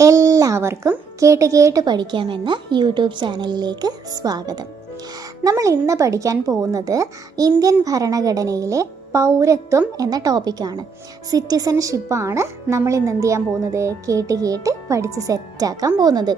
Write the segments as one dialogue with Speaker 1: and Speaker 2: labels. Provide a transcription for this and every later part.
Speaker 1: എല്ലാവർക്കും കേട്ട് കേട്ട് പഠിക്കാമെന്ന യൂട്യൂബ് ചാനലിലേക്ക് സ്വാഗതം. നമ്മൾ ഇന്ന് പഠിക്കാൻ പോകുന്നത് ഇന്ത്യൻ ഭരണഘടനയിലെ പൗരത്വം എന്ന ടോപ്പിക്കാണ്. സിറ്റിസൺഷിപ്പാണ് നമ്മൾ ഇന്ന് എന്ത് ചെയ്യാൻ പോകുന്നത്? കേട്ട് കേട്ട് പഠിച്ച് സെറ്റാക്കാൻ പോകുന്നത്.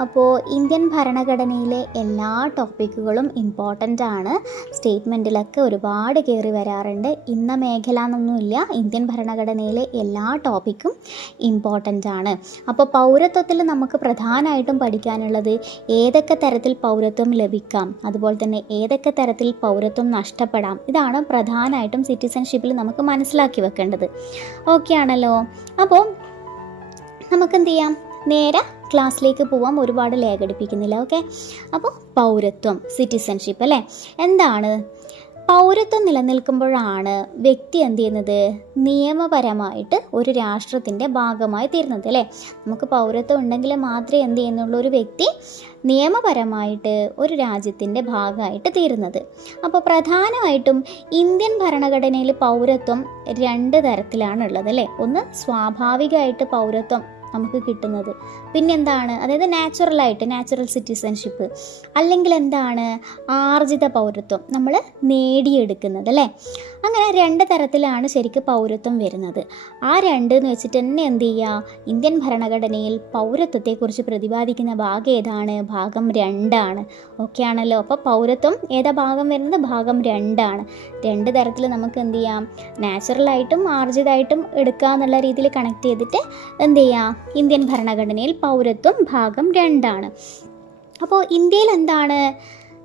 Speaker 1: അപ്പോൾ ഇന്ത്യൻ ഭരണഘടനയിലെ എല്ലാ ടോപ്പിക്കുകളും ഇമ്പോർട്ടന്റ് ആണ്. സ്റ്റേറ്റ്മെന്റിലൊക്കെ ഒരുപാട് കയറി വരാറുണ്ട്. ഇന്ന മേഖല എന്നൊന്നുമില്ല. ഇന്ത്യൻ ഭരണഘടനയിലെ എല്ലാ ടോപ്പിക്കും ഇമ്പോർട്ടന്റ് ആണ്. അപ്പോൾ പൗരത്വത്തിൽ നമുക്ക് പ്രധാനമായിട്ടും പഠിക്കാനുള്ളത് ഏതൊക്കെ തരത്തിൽ പൗരത്വം ലഭിക്കാം? അതുപോലെ തന്നെ ഏതൊക്കെ തരത്തിൽ പൗരത്വം നഷ്ടപ്പെടാം? ഇതാണ് പ്രധാനമായിട്ടും സിറ്റിസൺഷിപ്പിൽ നമുക്ക് മനസ്സിലാക്കി വെക്കേണ്ടത്. ഓക്കെ ആണല്ലോ. അപ്പോൾ നമുക്കെന്ത് ചെയ്യാം നേരെ ക്ലാസ്സിലേക്ക് പോവാം. ഒരുപാട് ലേഖടിപ്പിക്കുന്നില്ല ഓക്കെ അപ്പോൾ പൗരത്വം സിറ്റിസൺഷിപ്പ് അല്ലേ? എന്താണ്? പൗരത്വം നിലനിൽക്കുമ്പോഴാണ് വ്യക്തി എന്ത് ചെയ്യുന്നത്? നിയമപരമായിട്ട് ഒരു രാഷ്ട്രത്തിന്റെ ഭാഗമായി തീരുന്നത് അല്ലേ? നമുക്ക് പൗരത്വം ഉണ്ടെങ്കിൽ മാത്രമേ എന്ത് ചെയ്യുന്നുള്ളൂ? ഒരു വ്യക്തി നിയമപരമായിട്ട് ഒരു രാജ്യത്തിന്റെ ഭാഗമായിട്ട് തീരുന്നത്. അപ്പോൾ പ്രധാനമായിട്ടും ഇന്ത്യൻ ഭരണഘടനയിൽ പൗരത്വം രണ്ട് തരത്തിലാണുള്ളത് അല്ലേ? ഒന്ന് സ്വാഭാവികമായിട്ട് പൗരത്വം നമുക്ക് കിട്ടുന്നത്. പിന്നെന്താണ്? അതായത് നാച്ചുറലായിട്ട് നാച്ചുറൽ സിറ്റിസൺഷിപ്പ് അല്ലെങ്കിൽ എന്താണ് ആർജിത പൗരത്വം നമ്മൾ നേടിയെടുക്കുന്നത് അല്ലേ? അങ്ങനെ രണ്ട് തരത്തിലാണ് ശരിക്കും പൗരത്വം വരുന്നത്. ആ രണ്ട് എന്ന് വെച്ചിട്ട് തന്നെ എന്ത് ചെയ്യുക ഇന്ത്യൻ ഭരണഘടനയിൽ പൗരത്വത്തെക്കുറിച്ച് പ്രതിപാദിക്കുന്ന ഭാഗം ഏതാണ്? ഭാഗം രണ്ടാണ്. ഓക്കെ ആണല്ലോ? അപ്പോൾ പൗരത്വം ഏതാ ഭാഗം വരുന്നത്? ഭാഗം രണ്ടാണ്. രണ്ട് തരത്തിൽ നമുക്ക് എന്ത് ചെയ്യാം നാച്ചുറലായിട്ടും ആർജിതമായിട്ടും എടുക്കുക എന്നുള്ള രീതിയിൽ കണക്ട് ചെയ്തിട്ട് എന്ത് ചെയ്യാം ഇന്ത്യൻ ഭരണഘടനയിൽ പൗരത്വം ഭാഗം രണ്ടാണ്. അപ്പോൾ ഇന്ത്യയിൽ എന്താണ്?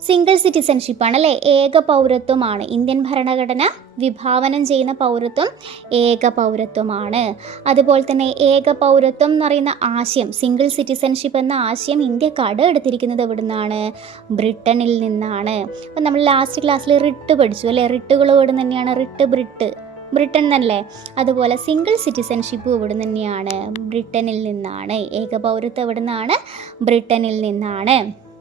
Speaker 1: സിംഗിൾ സിറ്റിസൺഷിപ്പാണ് അല്ലേ? ഏക പൗരത്വമാണ്. ഇന്ത്യൻ ഭരണഘടന വിഭാവനം ചെയ്യുന്ന പൗരത്വം ഏക പൗരത്വമാണ്. അതുപോലെ തന്നെ ഏക പൗരത്വം എന്ന് പറയുന്ന ആശയം സിംഗിൾ സിറ്റിസൺഷിപ്പ് എന്ന ആശയം ഇന്ത്യ കടമെടുത്തിരിക്കുന്നത് എവിടെ നിന്നാണ് ബ്രിട്ടനിൽ നിന്നാണ്. അപ്പം നമ്മൾ ലാസ്റ്റ് ക്ലാസ്സിൽ റിട്ട് പഠിച്ചു അല്ലേ? റിട്ടുകൾ ഇവിടെ തന്നെയാണ്? Writ Britt. ബ്രിട്ടൻ എന്നല്ലേ? അതുപോലെ സിംഗിൾ സിറ്റിസൺഷിപ്പ് ഇവിടെ തന്നെയാണ്. ബ്രിട്ടനിൽ നിന്നാണ്. ഏകപൗരത്വം ഇവിടെ നിന്നാണ്? ബ്രിട്ടനിൽ നിന്നാണ്.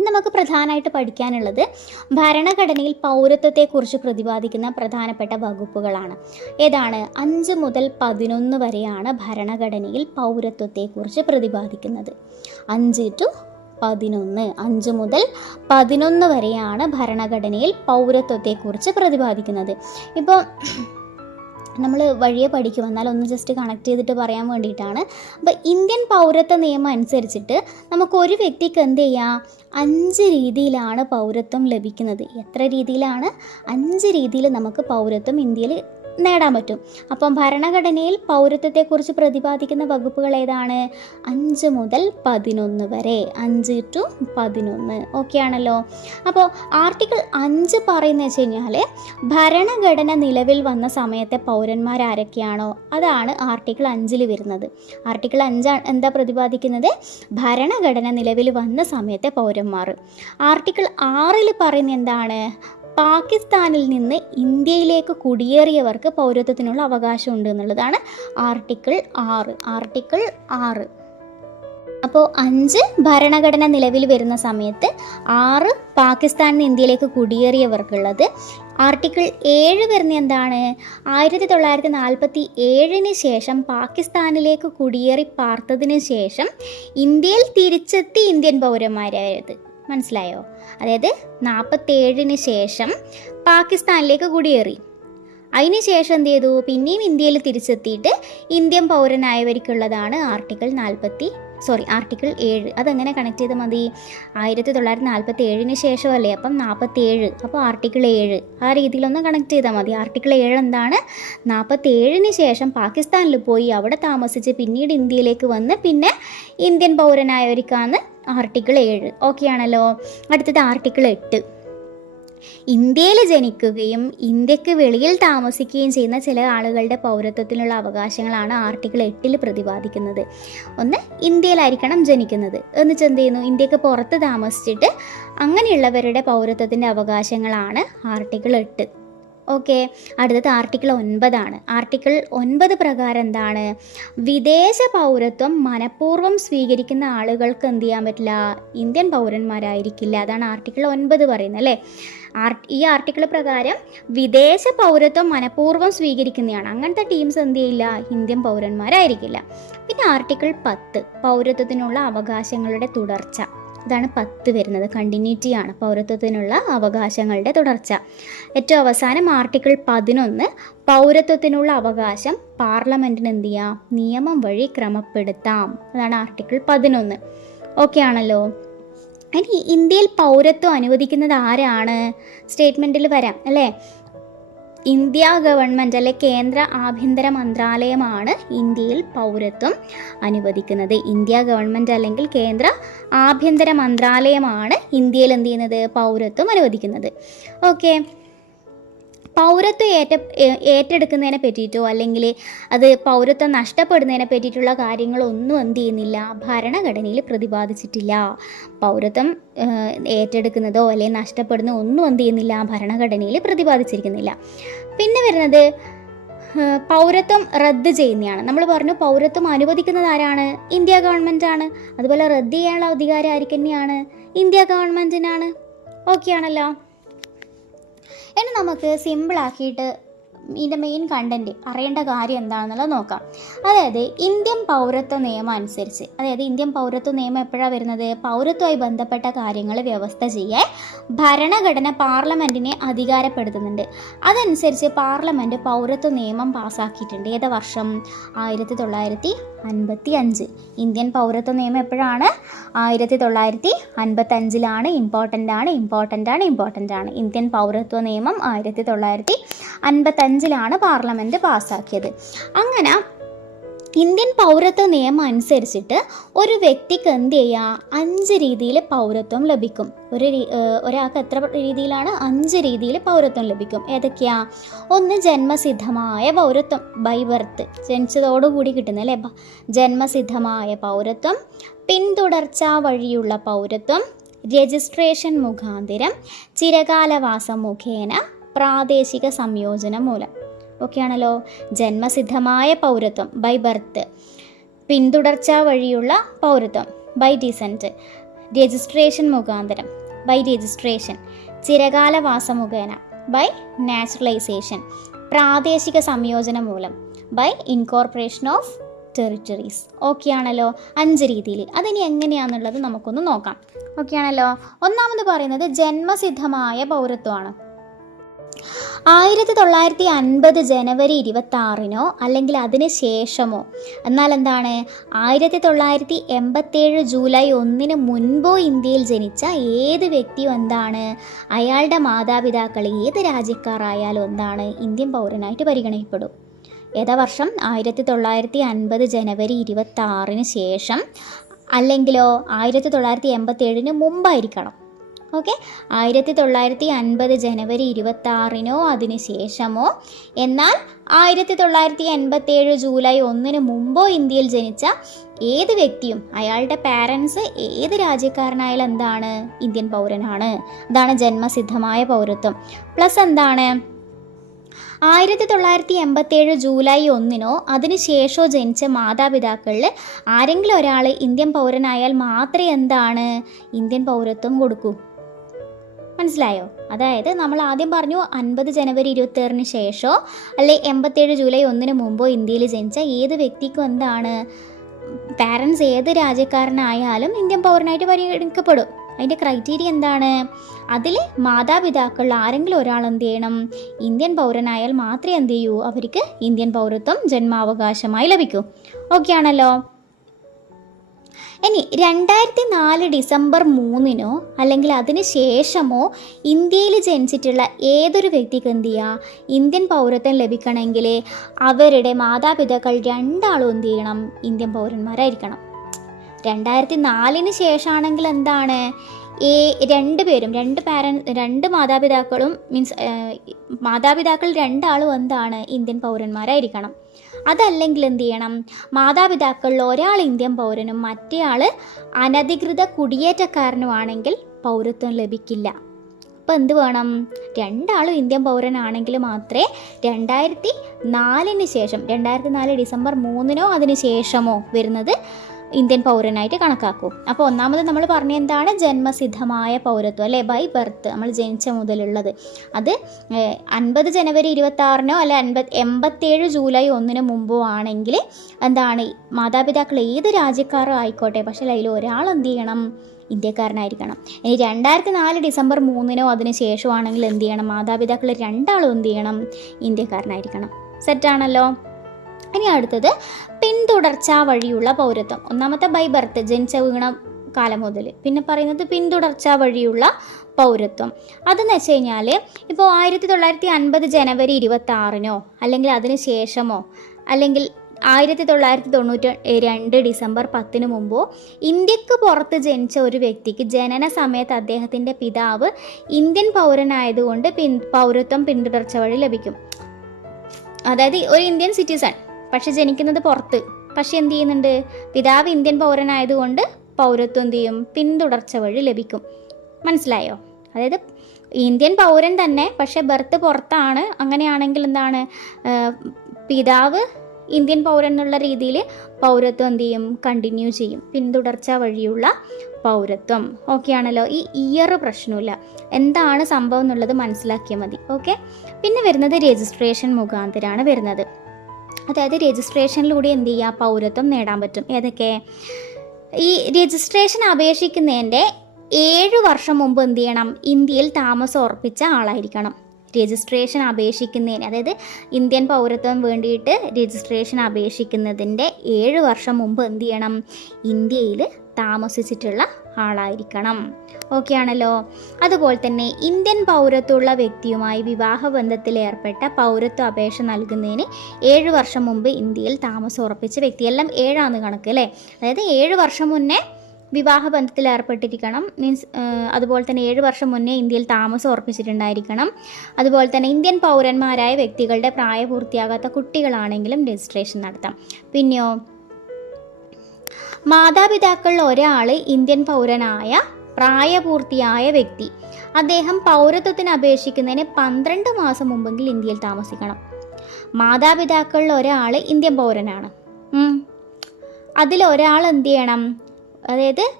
Speaker 1: നമുക്ക് പ്രധാനമായിട്ട് പഠിക്കാനുള്ളത് ഭരണഘടനയിൽ പൗരത്വത്തെക്കുറിച്ച് പ്രതിപാദിക്കുന്ന പ്രധാനപ്പെട്ട വകുപ്പുകളാണ്. ഏതാണ്? അഞ്ച് മുതൽ പതിനൊന്ന് വരെയാണ് ഭരണഘടനയിൽ പൗരത്വത്തെക്കുറിച്ച് പ്രതിപാദിക്കുന്നത്. അഞ്ച് ടു പതിനൊന്ന്. അഞ്ച് മുതൽ പതിനൊന്ന് വരെയാണ് ഭരണഘടനയിൽ പൗരത്വത്തെക്കുറിച്ച് പ്രതിപാദിക്കുന്നത്. ഇപ്പോൾ നമ്മൾ വഴിയെ പഠിക്കും. എന്നാൽ ഒന്ന് ജസ്റ്റ് കണക്ട് ചെയ്തിട്ട് പറയാൻ വേണ്ടിയിട്ടാണ്. അപ്പോൾ ഇന്ത്യൻ പൗരത്വ നിയമം അനുസരിച്ചിട്ട് നമുക്ക് ഒരു വ്യക്തിക്ക് എന്ത് ചെയ്യാം? അഞ്ച് രീതിയിലാണ് പൗരത്വം ലഭിക്കുന്നത്. എത്ര രീതിയിലാണ്? അഞ്ച് രീതിയിൽ നമുക്ക് പൗരത്വം ഇന്ത്യയിൽ നേടാൻ പറ്റും. അപ്പം ഭരണഘടനയിൽ പൗരത്വത്തെക്കുറിച്ച് പ്രതിപാദിക്കുന്ന വകുപ്പുകൾ ഏതാണ്? അഞ്ച് മുതൽ പതിനൊന്ന് വരെ. അഞ്ച് ടു പതിനൊന്ന്. ഓക്കെ ആണല്ലോ? അപ്പോൾ ആർട്ടിക്കിൾ അഞ്ച് പറയുന്നത് വെച്ച് കഴിഞ്ഞാൽ ഭരണഘടന നിലവിൽ വന്ന സമയത്തെ പൗരന്മാർ ആരൊക്കെയാണോ? അതാണ് ആർട്ടിക്കിൾ അഞ്ചിൽ വരുന്നത്. ആർട്ടിക്കിൾ അഞ്ച് എന്താ പ്രതിപാദിക്കുന്നത്? ഭരണഘടന നിലവിൽ വന്ന സമയത്തെ പൗരന്മാർ. ആർട്ടിക്കിൾ ആറിൽ പറയുന്നത് എന്താണ്? പാകിസ്ഥാനിൽ നിന്ന് ഇന്ത്യയിലേക്ക് കുടിയേറിയവർക്ക് പൗരത്വത്തിനുള്ള അവകാശമുണ്ട് എന്നുള്ളതാണ് ആർട്ടിക്കിൾ ആറ് ആർട്ടിക്കിൾ ആറ്. അപ്പോൾ അഞ്ച് ഭരണഘടന നിലവിൽ വരുന്ന സമയത്ത് ആറ് പാകിസ്ഥാനിൽ നിന്ന് ഇന്ത്യയിലേക്ക് കുടിയേറിയവർക്കുള്ളത്. ആർട്ടിക്കിൾ ഏഴ് വരുന്ന എന്താണ്? ആയിരത്തി തൊള്ളായിരത്തി നാൽപ്പത്തി ഏഴിന് ശേഷം പാകിസ്ഥാനിലേക്ക് കുടിയേറി പാർത്തതിന് ശേഷം ഇന്ത്യയിൽ തിരിച്ചെത്തി ഇന്ത്യൻ പൗരന്മാരായത്. മനസ്സിലായോ? അതായത് നാൽപ്പത്തേഴിന് ശേഷം പാകിസ്ഥാനിലേക്ക് കുടിയേറി. അതിന് ശേഷം എന്ത് ചെയ്തു? പിന്നെയും ഇന്ത്യയിൽ തിരിച്ചെത്തിയിട്ട് ഇന്ത്യൻ പൗരനായവർക്കുള്ളതാണ് ആർട്ടിക്കിൾ നാൽപ്പത്തി സോറി ആർട്ടിക്കിൾ ഏഴ്. അതെങ്ങനെ കണക്ട് ചെയ്താൽ മതി? ആയിരത്തി തൊള്ളായിരത്തി നാൽപ്പത്തി ഏഴിന് ശേഷമല്ലേ? അപ്പം നാൽപ്പത്തി ഏഴ് അപ്പോൾ ആർട്ടിക്കിൾ ഏഴ്. ആ രീതിയിലൊന്ന് കണക്ട് ചെയ്താൽ മതി. ആർട്ടിക്കിൾ ഏഴ് എന്താണ്? നാൽപ്പത്തി ഏഴിന് ശേഷം പാകിസ്ഥാനിൽ പോയി അവിടെ താമസിച്ച് പിന്നീട് ഇന്ത്യയിലേക്ക് വന്ന് പിന്നെ ഇന്ത്യൻ പൗരനായവർക്കാണ് ആർട്ടിക്കിൾ ഏഴ്. ഓക്കെ ആണല്ലോ. അടുത്തത് ആർട്ടിക്കിൾ എട്ട്. ഇന്ത്യയിൽ ജനിക്കുകയും ഇന്ത്യയ്ക്ക് വെളിയിൽ താമസിക്കുകയും ചെയ്യുന്ന ചില ആളുകളുടെ പൗരത്വത്തിനുള്ള അവകാശങ്ങളാണ് ആർട്ടിക്കിൾ എട്ടിൽ പ്രതിപാദിക്കുന്നത്. ഒന്ന് ഇന്ത്യയിലായിരിക്കണം ജനിക്കുന്നത്. എന്നിട്ട് എന്ത് ചെയ്യുന്നു? ഇന്ത്യയ്ക്ക് പുറത്ത് താമസിച്ചിട്ട് അങ്ങനെയുള്ളവരുടെ പൗരത്വത്തിന്റെ അവകാശങ്ങളാണ് ആർട്ടിക്കിൾ എട്ട്. ഓക്കെ. അടുത്തത് ആർട്ടിക്കിൾ ഒൻപതാണ്. ആർട്ടിക്കിൾ ഒൻപത് പ്രകാരം എന്താണ്? വിദേശ പൗരത്വം മനഃപൂർവം സ്വീകരിക്കുന്ന ആളുകൾക്ക് എന്ത് ചെയ്യാൻ പറ്റില്ല? ഇന്ത്യൻ പൗരന്മാരായിരിക്കില്ല. അതാണ് ആർട്ടിക്കിൾ ഒൻപത് പറയുന്നത് അല്ലേ? ഈ ആർട്ടിക്കിൾ പ്രകാരം വിദേശ പൗരത്വം മനഃപൂർവം സ്വീകരിക്കുന്നതാണ്. അങ്ങനത്തെ ടീംസ് എന്ത് ചെയ്യില്ല? ഇന്ത്യൻ പൗരന്മാരായിരിക്കില്ല. പിന്നെ ആർട്ടിക്കിൾ പത്ത് പൗരത്വത്തിനുള്ള അവകാശങ്ങളുടെ തുടർച്ച. ഇതാണ് പത്ത് വരുന്നത്. കണ്ടിന്യൂറ്റി ആണ് പൗരത്വത്തിനുള്ള അവകാശങ്ങളുടെ തുടർച്ച. ഏറ്റവും അവസാനം ആർട്ടിക്കിൾ പതിനൊന്ന് പൗരത്വത്തിനുള്ള അവകാശം പാർലമെന്റിന് എന്ത് ചെയ്യാം? നിയമം വഴി ക്രമപ്പെടുത്താം. അതാണ് ആർട്ടിക്കിൾ പതിനൊന്ന്. ഓക്കെ ആണല്ലോ. ഇനി ഇന്ത്യയിൽ പൗരത്വം അനുവദിക്കുന്നത് ആരാണ്? സ്റ്റേറ്റ്മെന്റിൽ വരാം അല്ലേ? ഇന്ത്യ ഗവൺമെന്റ് അല്ലെ കേന്ദ്ര ആഭ്യന്തര മന്ത്രാലയമാണ് ഇന്ത്യയിൽ പൗരത്വം അനുവദിക്കുന്നത്. ഇന്ത്യ ഗവൺമെന്റ് അല്ലെങ്കിൽ കേന്ദ്ര ആഭ്യന്തര മന്ത്രാലയമാണ് ഇന്ത്യയിൽ എന്ത് ചെയ്യുന്നത്? പൗരത്വം അനുവദിക്കുന്നത്. ഓക്കെ പൗരത്വം ഏറ്റ ഏറ്റെടുക്കുന്നതിനെ പറ്റിയിട്ടോ അല്ലെങ്കിൽ അത് പൗരത്വം നഷ്ടപ്പെടുന്നതിനെ പറ്റിയിട്ടുള്ള കാര്യങ്ങളൊന്നും എന്ത് ചെയ്യുന്നില്ല. ഭരണഘടനയിൽ പ്രതിപാദിച്ചിട്ടില്ല. പൗരത്വം ഏറ്റെടുക്കുന്നതോ അല്ലെങ്കിൽ നഷ്ടപ്പെടുന്നതോ ഒന്നും എന്ത് ചെയ്യുന്നില്ല. ഭരണഘടനയിൽ പ്രതിപാദിച്ചിരിക്കുന്നില്ല. പിന്നെ വരുന്നത് പൗരത്വം റദ്ദ് ചെയ്യുന്നതാണ്. നമ്മൾ പറഞ്ഞു പൗരത്വം അനുവദിക്കുന്നത് ആരാണ്? ഇന്ത്യ ഗവൺമെന്റ് ആണ്. അതുപോലെ റദ്ദ് ചെയ്യാനുള്ള അധികാരം ആർക്ക് ഇന്ത്യ ഗവൺമെന്റിനാണ് ഓക്കെ ആണല്ലോ. ഇനി നമുക്ക് സിമ്പിളാക്കിയിട്ട് ഇതിന്റെ മെയിൻ കണ്ടന്റ് അറിയേണ്ട കാര്യം എന്താണെന്നുള്ളത് നോക്കാം. അതായത് ഇന്ത്യൻ പൗരത്വ നിയമം അനുസരിച്ച് അതായത് ഇന്ത്യൻ പൗരത്വ നിയമം എപ്പോഴാണ് വരുന്നത്? പൗരത്വമായി ബന്ധപ്പെട്ട കാര്യങ്ങൾ വ്യവസ്ഥ ചെയ്യാൻ ഭരണഘടന പാർലമെന്റിനെ അധികാരപ്പെടുത്തുന്നുണ്ട്. അതനുസരിച്ച് പാർലമെന്റ് പൗരത്വ നിയമം പാസ്സാക്കിയിട്ടുണ്ട് ഏത് വർഷം? ആയിരത്തി തൊള്ളായിരത്തി അൻപത്തി അഞ്ച് ഇന്ത്യൻ പൗരത്വ നിയമം എപ്പോഴാണ്? ആയിരത്തി തൊള്ളായിരത്തി അൻപത്തഞ്ചിലാണ് ഇമ്പോർട്ടന്റ് ആണ് ഇമ്പോർട്ടന്റ് ആണ് ഇമ്പോർട്ടന്റ് ആണ്. ഇന്ത്യൻ പൗരത്വ നിയമം ആയിരത്തി തൊള്ളായിരത്തി അൻപത്തഞ്ചിലാണ് പാർലമെന്റ് പാസ്സാക്കിയത്. അങ്ങനെ ഇന്ത്യൻ പൗരത്വ നിയമം അനുസരിച്ചിട്ട് ഒരു വ്യക്തിക്ക് എന്ത് ചെയ്യുക അഞ്ച് രീതിയിൽ പൗരത്വം ലഭിക്കും. ഒരു ഒരാൾക്ക് എത്ര രീതിയിലാണ്? അഞ്ച് രീതിയിൽ പൗരത്വം ലഭിക്കും. ഏതൊക്കെയാ? ഒന്ന് ജന്മസിദ്ധമായ പൗരത്വം ബൈ ബർത്ത് ജനിച്ചതോടുകൂടി കിട്ടുന്ന അല്ലേ? ജന്മസിദ്ധമായ പൗരത്വം പിന്തുടർച്ച വഴിയുള്ള പൗരത്വം രജിസ്ട്രേഷൻ മുഖാന്തരം ചിരകാലവാസം മുഖേന പ്രാദേശിക സംയോജനം മൂലം. ഓക്കെയാണല്ലോ ജന്മസിദ്ധമായ പൗരത്വം ബൈ ബർത്ത് പിന്തുടർച്ച വഴിയുള്ള പൗരത്വം ബൈ ഡിസെന്റ് രജിസ്ട്രേഷൻ മുഖാന്തരം ബൈ രജിസ്ട്രേഷൻ ചിരകാലവാസ മുഖേന ബൈ നാച്ചുറലൈസേഷൻ പ്രാദേശിക സംയോജനം മൂലം by incorporation of territories okay ആണല്ലോ അഞ്ച് രീതിയിൽ. അതിനി എങ്ങനെയാണെന്നുള്ളത് നമുക്കൊന്ന് നോക്കാം. ഓക്കെ ആണല്ലോ ഒന്നാമത് പറയുന്നത് ജന്മസിദ്ധമായ പൗരത്വമാണ്. ആയിരത്തി തൊള്ളായിരത്തി അൻപത് ജനുവരി ഇരുപത്തി ആറിനോ അല്ലെങ്കിൽ അതിന് ശേഷമോ. എന്നാൽ എന്താണ്? ആയിരത്തി തൊള്ളായിരത്തി എൺപത്തേഴ് ജൂലൈ ഒന്നിന് മുൻപോ ഇന്ത്യയിൽ ജനിച്ച ഏത് വ്യക്തിയും എന്താണ്? അയാളുടെ മാതാപിതാക്കൾ ഏത് രാജ്യക്കാരായാലും എന്താണ്? ഇന്ത്യൻ പൗരനായിട്ട് പരിഗണിക്കപ്പെടും ഏതാ വർഷം? ആയിരത്തി തൊള്ളായിരത്തി അൻപത് ജനുവരി ഇരുപത്തി ആറിന് ശേഷം. അല്ലെങ്കിലോ ആയിരത്തി തൊള്ളായിരത്തി എൺപത്തി ഏഴിന് മുമ്പായിരിക്കണം. ഓക്കെ? ആയിരത്തി തൊള്ളായിരത്തി അൻപത് ജനുവരി ഇരുപത്തി ആറിനോ അതിന് ശേഷമോ? എന്നാൽ ആയിരത്തി തൊള്ളായിരത്തി എൺപത്തി ഏഴ് ജൂലൈ ഒന്നിന് മുമ്പോ ഇന്ത്യയിൽ ജനിച്ച ഏത് വ്യക്തിയും അയാളുടെ പാരൻസ് ഏത് രാജ്യക്കാരനായാലും എന്താണ്? ഇന്ത്യൻ പൗരനാണ്. അതാണ് ജന്മസിദ്ധമായ പൗരത്വം. പ്ലസ് എന്താണ്? ആയിരത്തി തൊള്ളായിരത്തി എൺപത്തേഴ് ജൂലൈ ഒന്നിനോ അതിന് ശേഷമോ ജനിച്ച മാതാപിതാക്കളിൽ ആരെങ്കിലും ഒരാൾ ഇന്ത്യൻ പൗരനായാൽ മാത്രമേ എന്താണ്? ഇന്ത്യൻ പൗരത്വം കൊടുക്കൂ. മനസ്സിലായോ? അതായത് നമ്മൾ ആദ്യം പറഞ്ഞു അൻപത് ജനുവരി ഇരുപത്തേറിന് ശേഷമോ അല്ലെ എൺപത്തേഴ് ജൂലൈ ഒന്നിന് മുമ്പോ ഇന്ത്യയിൽ ജനിച്ച ഏത് വ്യക്തിക്കും എന്താണ്? പാരൻസ് ഏത് രാജ്യക്കാരനായാലും ഇന്ത്യൻ പൗരനായിട്ട് പരിഗണിക്കപ്പെടും. അതിന്റെ ക്രൈറ്റീരിയ എന്താണ്? അതിൽ മാതാപിതാക്കൾ ആരെങ്കിലും ഒരാൾ എന്ത് ചെയ്യണം? ഇന്ത്യൻ പൗരനായാൽ മാത്രമേ എന്ത് ചെയ്യൂ? അവർക്ക് ഇന്ത്യൻ പൗരത്വം ജന്മാവകാശമായി ലഭിക്കൂ. ഓക്കെ ആണല്ലോ? ഇനി രണ്ടായിരത്തി നാല് ഡിസംബർ മൂന്നിനോ അല്ലെങ്കിൽ അതിന് ശേഷമോ ഇന്ത്യയിൽ ജനിച്ചിട്ടുള്ള ഏതൊരു വ്യക്തിക്ക് എന്ത് ചെയ്യുക ഇന്ത്യൻ പൗരത്വം ലഭിക്കണമെങ്കിൽ അവരുടെ മാതാപിതാക്കൾ രണ്ടാളും എന്ത് ചെയ്യണം? ഇന്ത്യൻ പൗരന്മാരായിരിക്കണം. രണ്ടായിരത്തി നാലിന് ശേഷമാണെങ്കിൽ എന്താണ്? ഏ രണ്ട് പേരും രണ്ട് പാരൻ രണ്ട് മാതാപിതാക്കളും മീൻസ് മാതാപിതാക്കൾ രണ്ടാളും എന്താണ്? ഇന്ത്യൻ പൗരന്മാരായിരിക്കണം. അതല്ലെങ്കിൽ എന്ത് ചെയ്യണം? മാതാപിതാക്കളിൽ ഒരാൾ ഇന്ത്യൻ പൗരനും മറ്റേയാൾ അനധികൃത കുടിയേറ്റക്കാരനുമാണെങ്കിൽ പൗരത്വം ലഭിക്കില്ല. അപ്പം എന്ത് വേണം? രണ്ടാളും ഇന്ത്യൻ പൗരനാണെങ്കിൽ മാത്രമേ രണ്ടായിരത്തി നാലിന് ശേഷം രണ്ടായിരത്തി നാല് ഡിസംബർ മൂന്നിനോ അതിന് ശേഷമോ വരുന്നത് ഇന്ത്യൻ പൗരനായിട്ട് കണക്കാക്കും. അപ്പോൾ ഒന്നാമത് നമ്മൾ പറഞ്ഞ എന്താണ്? ജന്മസിദ്ധമായ പൗരത്വം അല്ലേ? ബൈ ബർത്ത് നമ്മൾ ജനിച്ച മുതലുള്ളത്. അത് അൻപത് ജനുവരി ഇരുപത്തി ആറിനോ അല്ലെ അൻപത് എൺപത്തേഴ് ജൂലൈ ഒന്നിന് മുമ്പോ ആണെങ്കിൽ എന്താണ്? മാതാപിതാക്കൾ ഏത് രാജ്യക്കാരോ ആയിക്കോട്ടെ പക്ഷേ അതിൽ ഒരാൾ എന്ത് ചെയ്യണം? ഇന്ത്യക്കാരനായിരിക്കണം. ഇനി രണ്ടായിരത്തി നാല് ഡിസംബർ മൂന്നിനോ അതിന് ശേഷമാണെങ്കിൽ എന്ത് ചെയ്യണം? മാതാപിതാക്കൾ രണ്ടാളും എന്ത് ചെയ്യണം? ഇന്ത്യക്കാരനായിരിക്കണം. സെറ്റാണല്ലോ ഇനി അടുത്തത് പിന്തുടർച്ച വഴിയുള്ള പൗരത്വം. ഒന്നാമത്തെ ബൈ ബർത്ത് ജനിച്ച വീണ കാലം മുതൽ പിന്നെ പറയുന്നത് പിന്തുടർച്ച വഴിയുള്ള പൗരത്വം. അതെന്ന് വെച്ച് കഴിഞ്ഞാൽ ഇപ്പോൾ ആയിരത്തി തൊള്ളായിരത്തി അൻപത് ജനുവരി ഇരുപത്തി ആറിനോ അല്ലെങ്കിൽ അതിന് ശേഷമോ അല്ലെങ്കിൽ ആയിരത്തി തൊള്ളായിരത്തി തൊണ്ണൂറ്റി രണ്ട് ഡിസംബർ പത്തിന് മുമ്പോ ഇന്ത്യയ്ക്ക് പുറത്ത് ജനിച്ച ഒരു വ്യക്തിക്ക് ജനന സമയത്ത് അദ്ദേഹത്തിന്റെ പിതാവ് ഇന്ത്യൻ പൗരനായതുകൊണ്ട് പിൻ പൗരത്വം പിന്തുടർച്ച വഴി ലഭിക്കും. അതായത് ഒരു ഇന്ത്യൻ സിറ്റിസൺ പക്ഷെ ജനിക്കുന്നത് പുറത്ത്. പക്ഷെ എന്ത് ചെയ്യുന്നുണ്ട്? പിതാവ് ഇന്ത്യൻ പൗരനായതുകൊണ്ട് പൗരത്വം എന്ത് ചെയ്യും? പിന്തുടർച്ച വഴി ലഭിക്കും. മനസ്സിലായോ? അതായത് ഇന്ത്യൻ പൗരൻ തന്നെ പക്ഷെ ബർത്ത് പുറത്താണ്. അങ്ങനെയാണെങ്കിൽ എന്താണ്? പിതാവ് ഇന്ത്യൻ പൗരൻ എന്നുള്ള രീതിയിൽ പൗരത്വം എന്ത് ചെയ്യും? കണ്ടിന്യൂ ചെയ്യും. പിന്തുടർച്ച വഴിയുള്ള പൗരത്വം. ഓക്കെ ആണല്ലോ? ഈ ഇയർ പ്രശ്നമില്ല. എന്താണ് സംഭവം എന്നുള്ളത് മനസ്സിലാക്കിയാൽ മതി. ഓക്കെ പിന്നെ വരുന്നത് രജിസ്ട്രേഷൻ മുഖാന്തരമാണ് വരുന്നത്. അതായത് രജിസ്ട്രേഷനിലൂടെ എന്ത് ചെയ്യുക? പൗരത്വം നേടാൻ പറ്റും. ഏതൊക്കെ? ഈ രജിസ്ട്രേഷൻ അപേക്ഷിക്കുന്നതിന്റെ ഏഴ് വർഷം മുമ്പ് എന്ത് ചെയ്യണം? ഇന്ത്യയിൽ താമസം ഉറപ്പിച്ച ആളായിരിക്കണം. രജിസ്ട്രേഷൻ അപേക്ഷിക്കുന്നതിന് അതായത് ഇന്ത്യൻ പൗരത്വം വേണ്ടിയിട്ട് രജിസ്ട്രേഷൻ അപേക്ഷിക്കുന്നതിന്റെ ഏഴ് വർഷം മുമ്പ് എന്ത് ചെയ്യണം? ഇന്ത്യയിൽ താമസിച്ചിട്ടുള്ള ആളായിരിക്കണം. ഓക്കെ ആണല്ലോ? അതുപോലെ തന്നെ ഇന്ത്യൻ പൗരത്വമുള്ള വ്യക്തിയുമായി വിവാഹബന്ധത്തിൽ ഏർപ്പെട്ട പൗരത്വ അപേക്ഷ നൽകുന്നതിന് ഏഴ് വർഷം മുമ്പ് ഇന്ത്യയിൽ താമസം ഉറപ്പിച്ച വ്യക്തി എല്ലാം ഏഴാന്ന് കണക്ക് അല്ലേ? അതായത് ഏഴ് വർഷം മുന്നേ വിവാഹബന്ധത്തിൽ ഏർപ്പെട്ടിരിക്കണം. മീൻസ് അതുപോലെ തന്നെ ഏഴ് വർഷം മുന്നേ ഇന്ത്യയിൽ താമസം ഉറപ്പിച്ചിട്ടുണ്ടായിരിക്കണം. അതുപോലെ തന്നെ ഇന്ത്യൻ പൗരന്മാരായ വ്യക്തികളുടെ പ്രായപൂർത്തിയാകാത്ത കുട്ടികളാണെങ്കിലും രജിസ്ട്രേഷൻ നടത്താം. പിന്നെയോ? മാതാപിതാക്കളിൽ ഒരാൾ ഇന്ത്യൻ പൗരനായ പ്രായപൂർത്തിയായ വ്യക്തി. അദ്ദേഹം പൗരത്വത്തിന് അപേക്ഷിക്കുന്നതിന് പന്ത്രണ്ട് മാസം മുമ്പെങ്കിൽ ഇന്ത്യയിൽ താമസിക്കണം. മാതാപിതാക്കളിൽ ഒരാൾ ഇന്ത്യൻ പൗരനാണ്. അതിലൊരാൾ എന്ത് ചെയ്യണം? അതായത്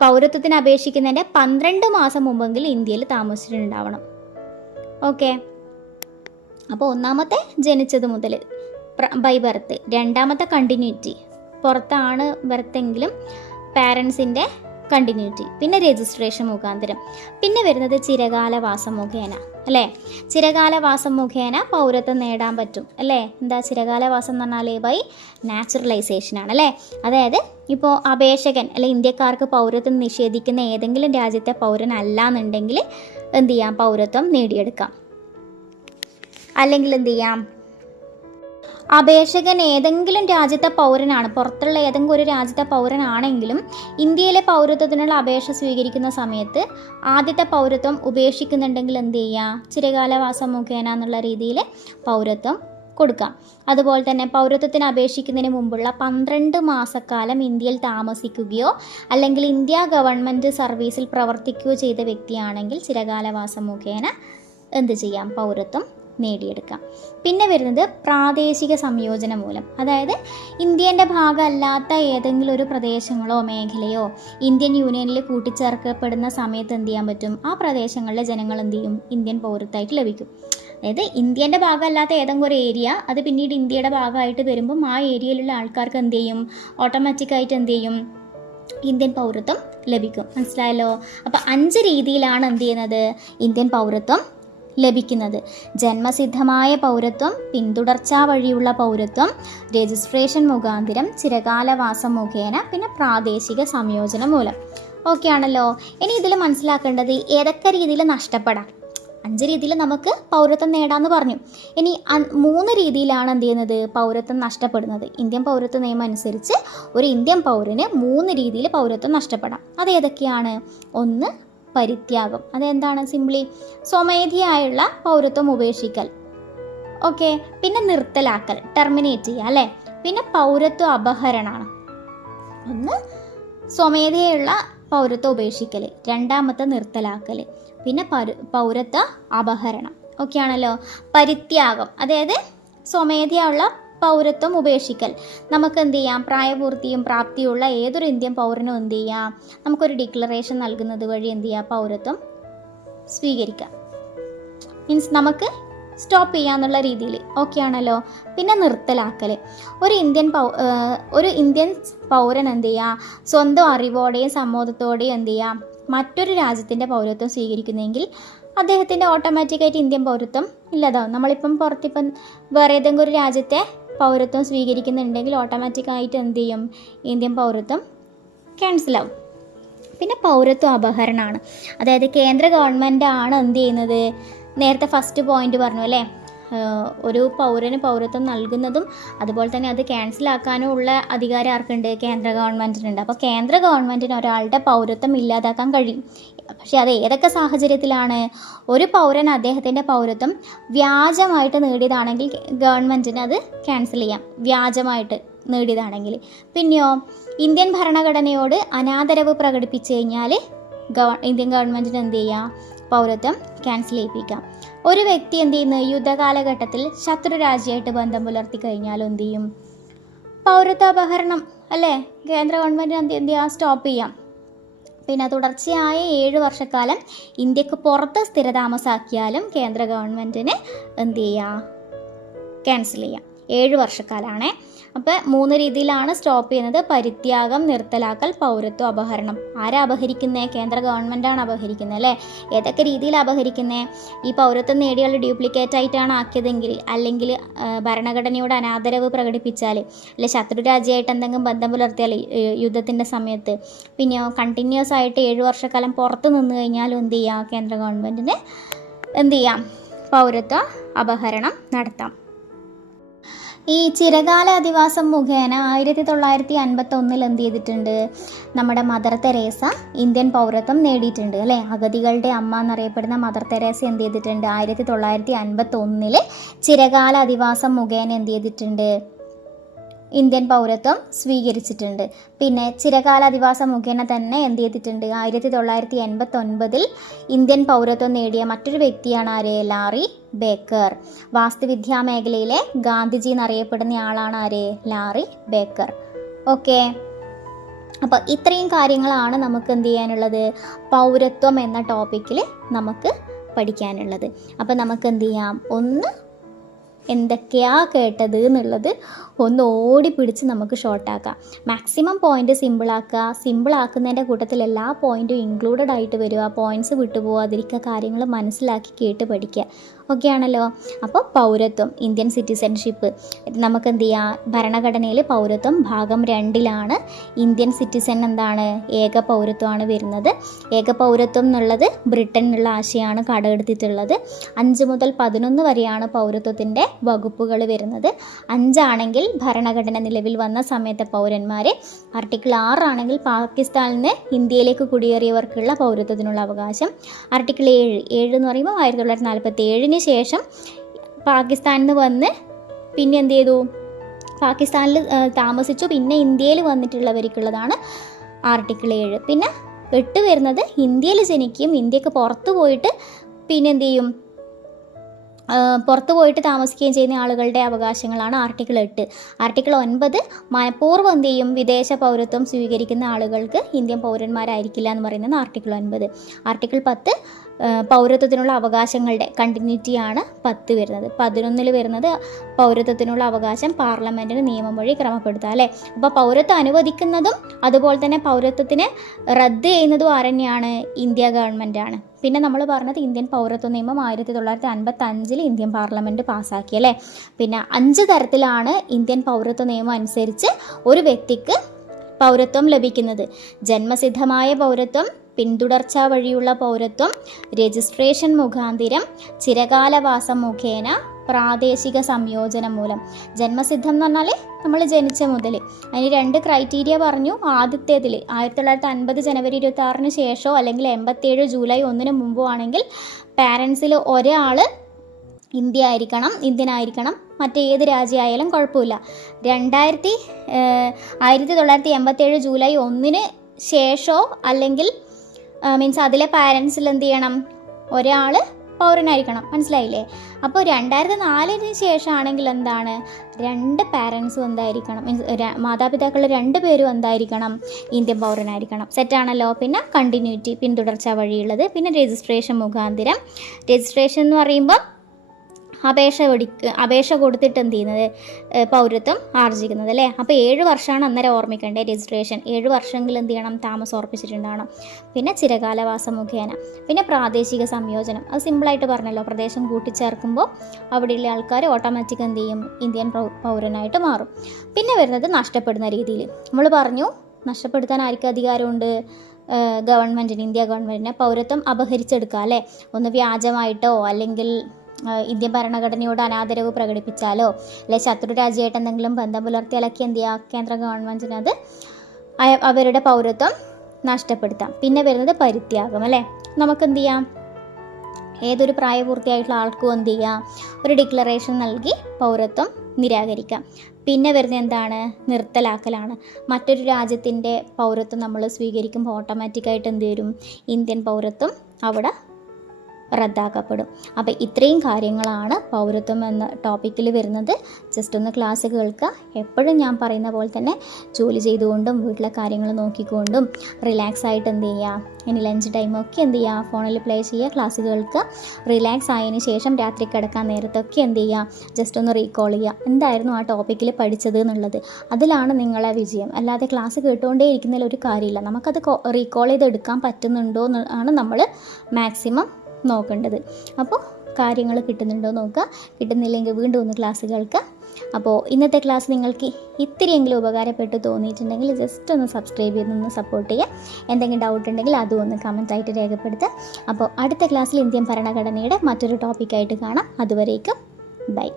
Speaker 1: പൗരത്വത്തിന് അപേക്ഷിക്കുന്നതിന്റെ പന്ത്രണ്ട് മാസം മുമ്പെങ്കിൽ ഇന്ത്യയിൽ താമസിച്ചിട്ടുണ്ടാവണം. ഓക്കെ. അപ്പോൾ ഒന്നാമത്തെ ജനിച്ചത് മുതൽ ബൈ ബർത്ത്. രണ്ടാമത്തെ കണ്ടിന്യൂറ്റി. പുറത്താണ് ബർത്തെങ്കിലും പാരൻസിന്റെ കണ്ടിന്യൂറ്റി പിന്നെ രജിസ്ട്രേഷൻ മുഖാന്തരം. പിന്നെ വരുന്നത് ചിരകാലവാസം മുഖേന അല്ലേ? ചിരകാലവാസം മുഖേന പൗരത്വം നേടാൻ പറ്റും അല്ലേ? എന്താ ചിരകാലവാസം എന്ന് പറഞ്ഞാൽ ബൈ നാച്ചുറലൈസേഷൻ ആണ് അല്ലേ? അതായത് ഇപ്പോൾ അപേക്ഷകൻ അല്ലെ ഇന്ത്യക്കാർക്ക് പൗരത്വം നിഷേധിക്കുന്ന ഏതെങ്കിലും രാജ്യത്തെ പൗരനല്ല എന്നുണ്ടെങ്കിൽ എന്ത് ചെയ്യാം? പൗരത്വം നേടിയെടുക്കാം. അല്ലെങ്കിൽ എന്ത് ചെയ്യാം? അപേക്ഷകൻ ഏതെങ്കിലും രാജ്യത്തെ പൗരനാണ് പുറത്തുള്ള ഏതെങ്കിലും ഒരു രാജ്യത്തെ പൗരനാണെങ്കിലും ഇന്ത്യയിലെ പൗരത്വത്തിനുള്ള അപേക്ഷ സ്വീകരിക്കുന്ന സമയത്ത് ആദ്യത്തെ പൗരത്വം ഉപേക്ഷിക്കുന്നുണ്ടെങ്കിൽ എന്ത് ചെയ്യുക ചിരകാലവാസം മുഖേന എന്നുള്ള രീതിയിൽ പൗരത്വം കൊടുക്കാം. അതുപോലെ തന്നെ പൗരത്വത്തിന് അപേക്ഷിക്കുന്നതിന് മുമ്പുള്ള പന്ത്രണ്ട് മാസക്കാലം ഇന്ത്യയിൽ താമസിക്കുകയോ അല്ലെങ്കിൽ ഇന്ത്യ ഗവൺമെന്റ് സർവീസിൽ പ്രവർത്തിക്കുകയോ ചെയ്ത വ്യക്തിയാണെങ്കിൽ ചിരകാലവാസം മുഖേന എന്ത് ചെയ്യാം? പൗരത്വം നേടിയെടുക്കാം. പിന്നെ വരുന്നത് പ്രാദേശിക സംയോജന മൂലം. അതായത് ഇന്ത്യന്റെ ഭാഗമല്ലാത്ത ഏതെങ്കിലും ഒരു പ്രദേശങ്ങളോ മേഖലയോ ഇന്ത്യൻ യൂണിയനിൽ കൂട്ടിച്ചേർക്കപ്പെടുന്ന സമയത്ത് എന്ത് ചെയ്യാൻ പറ്റും? ആ പ്രദേശങ്ങളിലെ ജനങ്ങൾ എന്ത് ചെയ്യും? ഇന്ത്യൻ പൗരത്വമായിട്ട് ലഭിക്കും. അതായത് ഇന്ത്യന്റെ ഭാഗമല്ലാത്ത ഏതെങ്കിലും ഒരു ഏരിയ അത് പിന്നീട് ഇന്ത്യയുടെ ഭാഗമായിട്ട് വരുമ്പം ആ ഏരിയയിലുള്ള ആൾക്കാർക്ക് എന്ത് ചെയ്യും? ഓട്ടോമാറ്റിക്കായിട്ട് എന്ത് ചെയ്യും? ഇന്ത്യൻ പൗരത്വം ലഭിക്കും. മനസ്സിലായല്ലോ? അപ്പോൾ അഞ്ച് രീതിയിലാണ് എന്ത് ചെയ്യുന്നത്? ഇന്ത്യൻ പൗരത്വം ലഭിക്കുന്നത്. ജന്മസിദ്ധമായ പൗരത്വം പിന്തുടർച്ചാ വഴിയുള്ള പൗരത്വം രജിസ്ട്രേഷൻ മുഖാന്തരം ചിരകാലവാസം മുഖേന പിന്നെ പ്രാദേശിക സംയോജനം മൂലം. ഓക്കെ ആണല്ലോ. ഇനി ഇതിൽ മനസ്സിലാക്കേണ്ടത് ഏതൊക്കെ രീതിയിൽ നഷ്ടപ്പെടാം? അഞ്ച് രീതിയിൽ നമുക്ക് പൗരത്വം നേടാമെന്ന് പറഞ്ഞു. ഇനി മൂന്ന് രീതിയിലാണ് എന്ത് ചെയ്യുന്നത്? പൗരത്വം നഷ്ടപ്പെടുന്നത്. ഇന്ത്യൻ പൗരത്വ നിയമം അനുസരിച്ച് ഒരു ഇന്ത്യൻ പൗരന് മൂന്ന് രീതിയിൽ പൗരത്വം നഷ്ടപ്പെടാം. അത് ഏതൊക്കെയാണ്? ഒന്ന് പരിത്യാഗം. അതെന്താണ്? സിംപ്ലി സ്വമേധിയായുള്ള പൗരത്വം ഉപേക്ഷിക്കൽ. ഓക്കെ പിന്നെ നിർത്തലാക്കൽ ടെർമിനേറ്റ് ചെയ്യുക അല്ലേ? പിന്നെ പൗരത്വ അപഹരണമാണ് ഒന്ന് സ്വമേധയുള്ള പൗരത്വം ഉപേക്ഷിക്കൽ രണ്ടാമത്തെ നിർത്തലാക്കൽ പിന്നെ പരു പൗരത്വ അപഹരണം. ഓക്കെ ആണല്ലോ? പരിത്യാഗം. അതായത് സ്വമേധയുള്ള പൗരത്വം ഉപേക്ഷിക്കൽ. നമുക്ക് എന്ത് ചെയ്യാം? പ്രായപൂർത്തിയും പ്രാപ്തിയുള്ള ഏതൊരു ഇന്ത്യൻ പൗരനും എന്ത് ചെയ്യാം? നമുക്കൊരു ഡിക്ലറേഷൻ നൽകുന്നത് വഴി എന്ത് ചെയ്യാം? പൗരത്വം സ്വീകരിക്കാം. മീൻസ് നമുക്ക് സ്റ്റോപ്പ് ചെയ്യാന്നുള്ള രീതിയിൽ ഓക്കെ ആണല്ലോ? പിന്നെ നിർത്തലാക്കൽ ഒരു ഇന്ത്യൻ പൗ ഒരു ഇന്ത്യൻ പൗരൻ എന്ത് ചെയ്യുക സ്വന്തം അറിവോടെയും സമ്മോദത്തോടെയും എന്ത് ചെയ്യുക മറ്റൊരു രാജ്യത്തിന്റെ പൗരത്വം സ്വീകരിക്കുന്നെങ്കിൽ അദ്ദേഹത്തിന്റെ ഓട്ടോമാറ്റിക്കായിട്ട് ഇന്ത്യൻ പൗരത്വം ഇല്ലാതാവും. നമ്മളിപ്പം പുറത്തിപ്പം വേറെ ഏതെങ്കിലും ഒരു രാജ്യത്തെ പൗരത്വം സ്വീകരിക്കുന്നുണ്ടെങ്കിൽ ഓട്ടോമാറ്റിക്കായിട്ട് എന്ത് ചെയ്യും? ഇന്ത്യൻ പൗരത്വം ക്യാൻസലാവും പിന്നെ പൗരത്വ അപഹരണമാണ്. അതായത് കേന്ദ്ര ഗവൺമെന്റ് ആണ് എന്ത് ചെയ്യുന്നത്? നേരത്തെ ഫസ്റ്റ് പോയിന്റ് പറഞ്ഞു അല്ലേ? ഒരു പൗരന് പൗരത്വം നൽകുന്നതും അതുപോലെ തന്നെ അത് ക്യാൻസൽ ആക്കാനും ഉള്ള അധികാരം ആർക്കുണ്ട്? കേന്ദ്ര ഗവൺമെന്റിനുണ്ട് അപ്പോൾ കേന്ദ്ര ഗവൺമെന്റിന് ഒരാളുടെ പൗരത്വം ഇല്ലാതാക്കാൻ കഴിയും. പക്ഷേ അത് ഏതൊക്കെ സാഹചര്യത്തിലാണ്? ഒരു പൗരൻ അദ്ദേഹത്തിന്റെ പൗരത്വം വ്യാജമായിട്ട് നേടിയതാണെങ്കിൽ ഗവൺമെന്റിന് അത് ക്യാൻസൽ ചെയ്യാം. വ്യാജമായിട്ട് നേടിയതാണെങ്കിൽ. പിന്നെയോ ഇന്ത്യൻ ഭരണഘടനയോട് അനാദരവ് പ്രകടിപ്പിച്ചു കഴിഞ്ഞാൽ ഗവ ഇന്ത്യൻ ഗവൺമെന്റിന് എന്ത് ചെയ്യാം? പൗരത്വം ക്യാൻസൽ ചെയ്യിപ്പിക്കാം. ഒരു വ്യക്തി എന്ത് ചെയ്യുന്നു? യുദ്ധകാലഘട്ടത്തിൽ ശത്രു രാജ്യമായിട്ട് ബന്ധം പുലർത്തി കഴിഞ്ഞാൽ എന്ത് ചെയ്യും? പൗരത്വാപഹരണം അല്ലേ? കേന്ദ്ര ഗവൺമെന്റ് എന്ത് എന്ത് ചെയ്യാം? സ്റ്റോപ്പ് ചെയ്യാം. പിന്നെ തുടർച്ചയായ ഏഴ് വർഷക്കാലം ഇന്ത്യയ്ക്ക് പുറത്ത് സ്ഥിരതാമസാക്കിയാലും കേന്ദ്ര ഗവൺമെന്റിന് എന്ത് ചെയ്യാം? ക്യാൻസൽ ചെയ്യാം. ഏഴ് വർഷക്കാലാണേ. അപ്പോൾ മൂന്ന് രീതിയിലാണ് സ്റ്റോപ്പ് ചെയ്യുന്നത്. പരിത്യാഗം നിർത്തലാക്കൽ പൗരത്വ അപഹരണം. ആരാ അപഹരിക്കുന്നത് കേന്ദ്ര ഗവൺമെന്റാണ് അപഹരിക്കുന്നത് അല്ലേ? ഏതൊക്കെ രീതിയിൽ അപഹരിക്കുന്നത് ഈ പൗരത്വം നേടിയുള്ള ഡ്യൂപ്ലിക്കേറ്റ് ആയിട്ടാണ് ആക്കിയതെങ്കിൽ അല്ലെങ്കിൽ ഭരണഘടനയോട് അനാദരവ് പ്രകടിപ്പിച്ചാൽ അല്ലെ ശത്രു രാജ്യമായിട്ട് എന്തെങ്കിലും ബന്ധം പുലർത്തിയാൽ യുദ്ധത്തിന്റെ സമയത്ത്. പിന്നെ കണ്ടിന്യൂസ് ആയിട്ട് ഏഴ് വർഷക്കാലം പുറത്ത് നിന്ന് കഴിഞ്ഞാലും എന്ത് ചെയ്യാം? കേന്ദ്ര ഗവൺമെന്റിന് എന്ത് ചെയ്യാം? പൗരത്വ അപഹരണം നടത്താം. ഈ ചിരകാല അധിവാസം മുഖേന ആയിരത്തി തൊള്ളായിരത്തി അൻപത്തി ഒന്നിൽ എന്ത് ചെയ്തിട്ടുണ്ട്? നമ്മുടെ മദർ തെരേസ ഇന്ത്യൻ പൗരത്വം നേടിയിട്ടുണ്ട് അല്ലേ? അഗതികളുടെ അമ്മ എന്നറിയപ്പെടുന്ന മദർ തെരേസ എന്ത് ചെയ്തിട്ടുണ്ട്? ആയിരത്തി തൊള്ളായിരത്തി അൻപത്തി ഒന്നിൽ ചിരകാല അധിവാസം മുഖേന എന്ത് ചെയ്തിട്ടുണ്ട്? ഇന്ത്യൻ പൗരത്വം സ്വീകരിച്ചിട്ടുണ്ട്. പിന്നെ ചിരകാല അധിവാസം മുഖേന തന്നെ എന്ത് ചെയ്തിട്ടുണ്ട്? ആയിരത്തി തൊള്ളായിരത്തി എൺപത്തി ഒൻപതിൽ ഇന്ത്യൻ പൗരത്വം നേടിയ മറ്റൊരു വ്യക്തിയാണ് ആര്? Larry Baker. വാസ്തുവിദ്യാ മേഖലയിലെ ഗാന്ധിജി എന്നറിയപ്പെടുന്ന ആളാണ് ആര്? Larry Baker. ഓക്കെ. അപ്പോൾ ഇത്രയും കാര്യങ്ങളാണ് നമുക്ക് എന്ത് ചെയ്യാനുള്ളത്? പൗരത്വം എന്ന ടോപ്പിക്കിൽ നമുക്ക് പഠിക്കാനുള്ളത്. അപ്പോൾ നമുക്ക് എന്ത് ചെയ്യാം? ഒന്ന് എന്തൊക്കെയാ കേട്ടത് എന്നുള്ളത് ഒന്ന് ഓടി പിടിച്ച് നമുക്ക് ഷോർട്ടാക്കാം മാക്സിമം പോയിന്റ് സിമ്പിളാക്കുക സിമ്പിളാക്കുന്നതിന്റെ കൂട്ടത്തിൽ എല്ലാ പോയിന്റും ഇൻക്ലൂഡഡ് ആയിട്ട് വരിക. പോയിന്റ്സ് വിട്ടുപോകാതിരിക്കുക കാര്യങ്ങൾ മനസ്സിലാക്കി കേട്ട് പഠിക്കുക. ഓക്കെ ആണല്ലോ അപ്പോൾ പൗരത്വം ഇന്ത്യൻ സിറ്റിസൺഷിപ്പ് നമുക്ക് എന്ത് ചെയ്യാം? ഭരണഘടനയിൽ പൗരത്വം ഭാഗം രണ്ടിലാണ്. ഇന്ത്യൻ സിറ്റിസൺ എന്താണ്? ഏക പൗരത്വമാണ് വരുന്നത്. ഏക പൗരത്വം എന്നുള്ളത് ബ്രിട്ടനിലുള്ള ആശയമാണ് കടമെടുത്തിട്ടുള്ളത്. അഞ്ച് മുതൽ പതിനൊന്ന് വരെയാണ് പൗരത്വത്തിന്റെ വകുപ്പുകൾ വരുന്നത്. അഞ്ചാണെങ്കിൽ ഭരണഘടന നിലവിൽ വന്ന സമയത്തെ പൗരന്മാർ ആർട്ടിക്കിൾ ആറാണെങ്കിൽ പാകിസ്ഥാനിൽ നിന്ന് ഇന്ത്യയിലേക്ക് കുടിയേറിയവർക്കുള്ള പൗരത്വത്തിനുള്ള അവകാശം. ആർട്ടിക്കിൾ ഏഴ് ഏഴ് എന്ന് പറയുമ്പോൾ ആയിരത്തി തൊള്ളായിരത്തി നാൽപ്പത്തി ഏഴിന് ശേഷം പാകിസ്ഥാനിൽ നിന്ന് വന്ന് പിന്നെ എന്ത് ചെയ്തു? പാകിസ്ഥാനിൽ താമസിച്ചു. പിന്നെ ഇന്ത്യയിൽ വന്നിട്ടുള്ളവർക്കുള്ളതാണ് ആർട്ടിക്കിൾ ഏഴ്. പിന്നെ എട്ട് വരുന്നത് ഇന്ത്യയിൽ ജനിക്കുകയും ഇന്ത്യയ്ക്ക് പുറത്തു പോയിട്ട് പിന്നെ എന്ത് ചെയ്യും? പുറത്തു പോയിട്ട് താമസിക്കുകയും ചെയ്യുന്ന ആളുകളുടെ അവകാശങ്ങളാണ് ആർട്ടിക്കിൾ എട്ട്. ആർട്ടിക്കിൾ ഒൻപത് മനഃപൂർവം എന്ത് ചെയ്യും? വിദേശ പൗരത്വം സ്വീകരിക്കുന്ന ആളുകൾക്ക് ഇന്ത്യൻ പൗരന്മാരായിരിക്കില്ല എന്ന് പറയുന്നത് ആർട്ടിക്കിൾ ഒൻപത്. ആർട്ടിക്കിൾ പത്ത് പൗരത്വത്തിനുള്ള അവകാശങ്ങളുടെ കണ്ടിന്യൂറ്റിയാണ് പത്ത് വരുന്നത്. പതിനൊന്നിൽ വരുന്നത് പൗരത്വത്തിനുള്ള അവകാശം പാർലമെന്റിന് നിയമം വഴി ക്രമപ്പെടുത്തുക അല്ലേ? അപ്പോൾ പൗരത്വം അനുവദിക്കുന്നതും അതുപോലെ തന്നെ പൗരത്വത്തിന് റദ്ദ് ചെയ്യുന്നതും ആരെന്നെയാണ്? ഇന്ത്യ ഗവൺമെന്റാണ് പിന്നെ നമ്മൾ പറഞ്ഞത് ഇന്ത്യൻ പൗരത്വ നിയമം ആയിരത്തി തൊള്ളായിരത്തി അൻപത്തി അഞ്ചിൽ ഇന്ത്യൻ പാർലമെന്റ് പാസ്സാക്കി അല്ലേ? പിന്നെ അഞ്ച് തരത്തിലാണ് ഇന്ത്യൻ പൗരത്വ നിയമം അനുസരിച്ച് ഒരു വ്യക്തിക്ക് പൗരത്വം ലഭിക്കുന്നത്. ജന്മസിദ്ധമായ പൗരത്വം പിന്തുടർച്ച വഴിയുള്ള പൗരത്വം രജിസ്ട്രേഷൻ മുഖാന്തിരം ചിരകാലവാസം മുഖേന പ്രാദേശിക സംയോജനം മൂലം. ജന്മസിദ്ധം എന്ന് പറഞ്ഞാൽ നമ്മൾ ജനിച്ച മുതൽ അതിന് രണ്ട് ക്രൈറ്റീരിയ പറഞ്ഞു. ആദ്യത്തേതിൽ ആയിരത്തി തൊള്ളായിരത്തി അൻപത് ജനുവരി ഇരുപത്തി ആറിന് ശേഷമോ അല്ലെങ്കിൽ എൺപത്തേഴ് ജൂലൈ ഒന്നിന് മുമ്പോ ആണെങ്കിൽ പാരൻസിൽ ഒരാൾ ഇന്ത്യ ആയിരിക്കണം ഇന്ത്യൻ ആയിരിക്കണം മറ്റേത് രാജ്യമായാലും കുഴപ്പമില്ല. രണ്ടായിരത്തി ആയിരത്തി തൊള്ളായിരത്തി എൺപത്തേഴ് ജൂലൈ ഒന്നിന് ശേഷമോ അല്ലെങ്കിൽ മീൻസ് അതിലെ പാരൻസിൽ എന്ത് ചെയ്യണം? ഒരാൾ പൗരനായിരിക്കണം. മനസ്സിലായില്ലേ? അപ്പോൾ രണ്ടായിരത്തി നാലിന് ശേഷമാണെങ്കിൽ എന്താണ്? രണ്ട് പാരൻസും എന്തായിരിക്കണം മീൻസ് മാതാപിതാക്കൾ രണ്ട് പേരും എന്തായിരിക്കണം? ഇന്ത്യൻ പൗരനായിരിക്കണം. സെറ്റാണല്ലോ പിന്നെ കണ്ടിന്യൂറ്റി പിന്തുടർച്ച വഴിയുള്ളത്. പിന്നെ രജിസ്ട്രേഷൻ മുഖാന്തരം. രജിസ്ട്രേഷൻ എന്ന് പറയുമ്പോൾ അപേക്ഷ കൊടുക്ക അപേക്ഷ കൊടുത്തിട്ട് എന്ത് ചെയ്യുന്നത്? പൗരത്വം ആർജിക്കുന്നത് അല്ലേ? അപ്പോൾ ഏഴ് വർഷമാണ് അന്നേരം ഓർമ്മിക്കേണ്ടത് രജിസ്ട്രേഷൻ. ഏഴ് വർഷമെങ്കിലും എന്ത് ചെയ്യണം? താമസം ഉറപ്പിച്ചിട്ടുണ്ടാവണം. പിന്നെ ചിരകാലവാസം മുഖേന. പിന്നെ പ്രാദേശിക സംയോജനം. അത് സിമ്പിളായിട്ട് പറഞ്ഞല്ലോ. പ്രദേശം കൂട്ടിച്ചേർക്കുമ്പോൾ അവിടെയുള്ള ആൾക്കാർ ഓട്ടോമാറ്റിക് എന്ത് ചെയ്യും? ഇന്ത്യൻ പൗരനായിട്ട് മാറും. പിന്നെ വരുന്നത് നഷ്ടപ്പെടുന്ന രീതിയിൽ. നമ്മൾ പറഞ്ഞു നഷ്ടപ്പെടുത്താൻ ആർക്കും അധികാരമുണ്ട്? ഗവൺമെന്റിന് ഇന്ത്യ ഗവൺമെന്റിന് പൗരത്വം അപഹരിച്ചെടുക്കുക അല്ലേ? ഒന്ന് വ്യാജമായിട്ടോ അല്ലെങ്കിൽ ഇന്ത്യൻ ഭരണഘടനയോട് അനാദരവ് പ്രകടിപ്പിച്ചാലോ? അല്ലെ ശത്രു രാജ്യമായിട്ട് എന്തെങ്കിലും ബന്ധം പുലർത്തിയാലൊക്കെ എന്ത് ചെയ്യുക കേന്ദ്ര ഗവൺമെന്റിനത് അവരുടെ പൗരത്വം നഷ്ടപ്പെടുത്താം. പിന്നെ വരുന്നത് പരിത്യാഗം അല്ലേ? നമുക്ക് എന്ത് ചെയ്യാം? ഏതൊരു പ്രായപൂർത്തിയായിട്ടുള്ള ആൾക്കും എന്ത് ചെയ്യാം? ഒരു ഡിക്ലറേഷൻ നൽകി പൗരത്വം നിരാകരിക്കാം. പിന്നെ വരുന്നത് എന്താണ്? നിർത്തലാക്കലാണ്. മറ്റൊരു രാജ്യത്തിന്റെ പൗരത്വം നമ്മൾ സ്വീകരിക്കുമ്പോൾ ഓട്ടോമാറ്റിക്കായിട്ട് എന്ത് വരും? ഇന്ത്യൻ പൗരത്വം അവിടെ റദ്ദാക്കപ്പെടും. അപ്പോൾ ഇത്രയും കാര്യങ്ങളാണ് പൗരത്വം എന്ന ടോപ്പിക്കിൽ വരുന്നത്. ജസ്റ്റ് ഒന്ന് ക്ലാസ് കേൾക്കുക. എപ്പോഴും ഞാൻ പറയുന്ന പോലെ തന്നെ ജോലി ചെയ്തുകൊണ്ടും വീട്ടിലെ കാര്യങ്ങൾ നോക്കിക്കൊണ്ടും റിലാക്സ് ആയിട്ട് എന്ത് ചെയ്യുക ഇനി ലഞ്ച് ടൈമൊക്കെ എന്ത് ചെയ്യുക ഫോണിൽ പ്ലേ ചെയ്യുക ക്ലാസ് കേൾക്കുക. റിലാക്സ് ആയതിനു ശേഷം രാത്രി കിടക്കാൻ നേരത്തൊക്കെ എന്ത് ചെയ്യുക ജസ്റ്റ് ഒന്ന് റീകോൾ ചെയ്യുക. എന്തായിരുന്നു ആ ടോപ്പിക്കിൽ പഠിച്ചത് എന്നുള്ളത്? അതിലാണ് നിങ്ങളെ വിജയം. അല്ലാതെ ക്ലാസ് കേട്ടുകൊണ്ടേ ഇരിക്കുന്നതിൽ ഒരു കാര്യമില്ല. നമുക്കത് റീകോൾ ചെയ്തെടുക്കാൻ പറ്റുന്നുണ്ടോ എന്നാണ് നമ്മൾ മാക്സിമം നോക്കേണ്ടത്. അപ്പോൾ കാര്യങ്ങൾ കിട്ടുന്നുണ്ടോ നോക്കുക. കിട്ടുന്നില്ലെങ്കിൽ വീണ്ടും ഒന്ന് ക്ലാസ് കേൾക്കുക. അപ്പോൾ ഇന്നത്തെ ക്ലാസ് നിങ്ങൾക്ക് ഇത്തിരിയെങ്കിലും ഉപകാരപ്പെട്ട് തോന്നിയിട്ടുണ്ടെങ്കിൽ ജസ്റ്റ് ഒന്ന് സബ്സ്ക്രൈബ് ചെയ്തൊന്ന് സപ്പോർട്ട് ചെയ്യുക. എന്തെങ്കിലും ഡൗട്ട് ഉണ്ടെങ്കിൽ അതും ഒന്ന് കമന്റ് ആയിട്ട് രേഖപ്പെടുത്തുക. അപ്പോൾ അടുത്ത ക്ലാസ്സിൽ ഇന്ത്യൻ ഭരണഘടനയുടെ മറ്റൊരു ടോപ്പിക്കായിട്ട് കാണാം. അതുവരേക്കും ബൈ